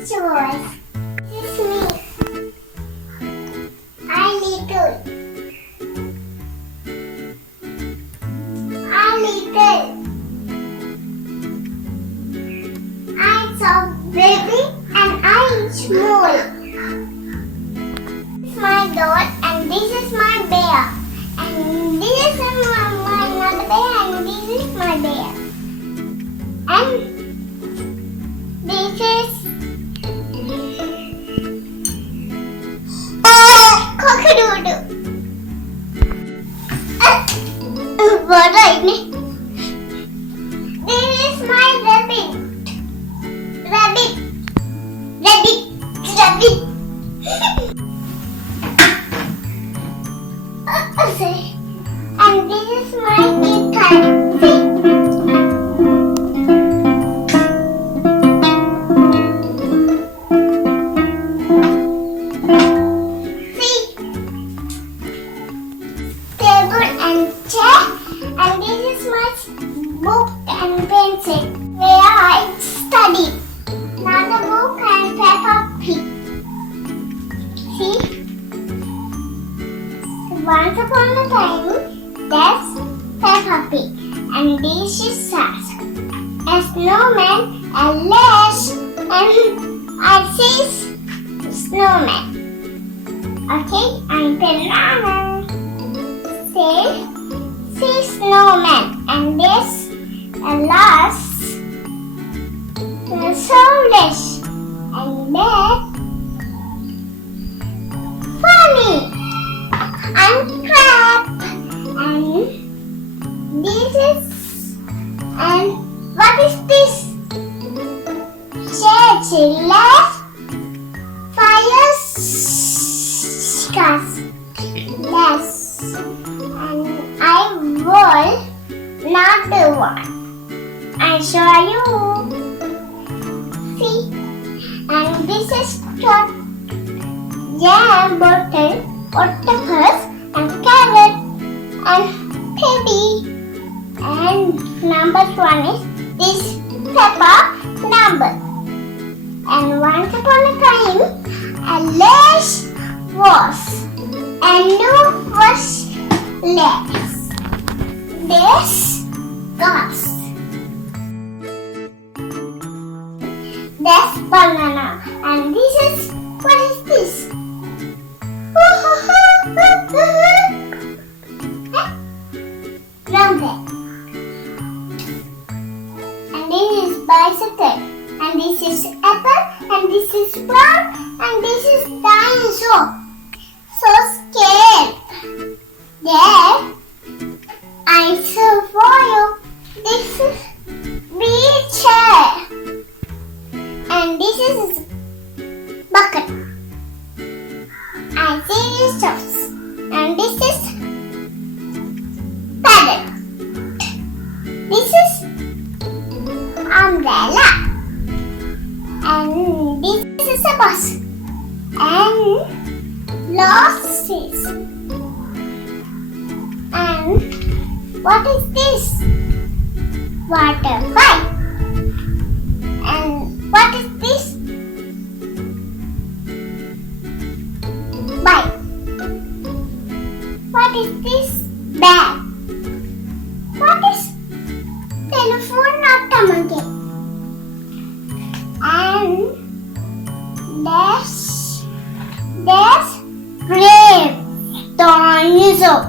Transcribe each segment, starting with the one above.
choice. This is me. I little. I'm so baby and I'm small. This is my dog and this is my bear. And this is my another bear and this is my bear. And this is cock-a-doodle. What I mean? This is my rabbit. Rabbit. And this is my kitten. See? Table and chair. And this is my book and pencil where I study. Another book and Peppa Pig. See? Once upon a time, there's Peppa Pig. And this is us. A snowman, a lace, and I see snowman. Okay, I'm banana. See snowman. And this a lace. Soulless and that funny and crab and this is and what is this? Left fire scars less and I will not the one I show you. See? And this is jam bottle, octopus, and carrot, and baby. And number one is this Peppa number. And once upon a time, a lace was, and no was less. This gas. That's banana. And this is, what is this? Trumpet. And this is bicycle. And this is apple. And this is frog. And this is dinosaur. So scared. There, I saw for you. This is wheelchair. And this is bucket. And this is sauce. And this is paddle. This is umbrella. And this is a bus. And losses. And what is this? Water pipe. And what is this? Bike. What is this? Bag. What is telephone automatic? And there's brave dinosaur.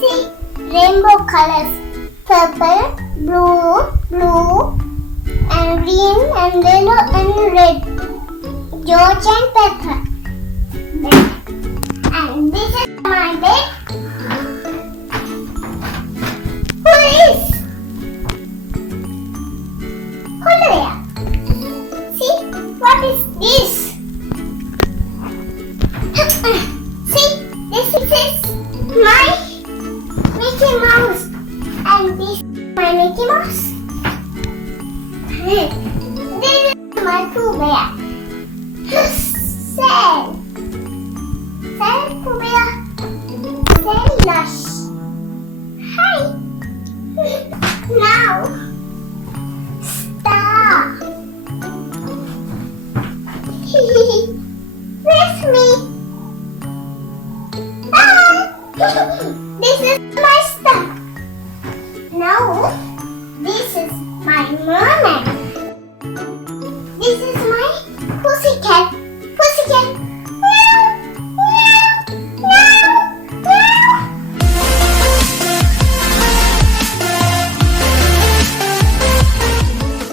See rainbow colors. Purple, blue, and green, and yellow, and red. George and Pepper. And this is my bed. Who is? Colorea. See, what is this? See, this is my Mickey Mouse. And this is my Mickey Mouse. This is my Pooh Bear. Sand. Pooh Bear. Sailors. Hi. Now, this is my star. Now, this is my mermaid. This is my pussycat. Pussycat. Meow, meow, meow, meow.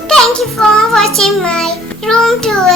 Thank you for watching my room tour.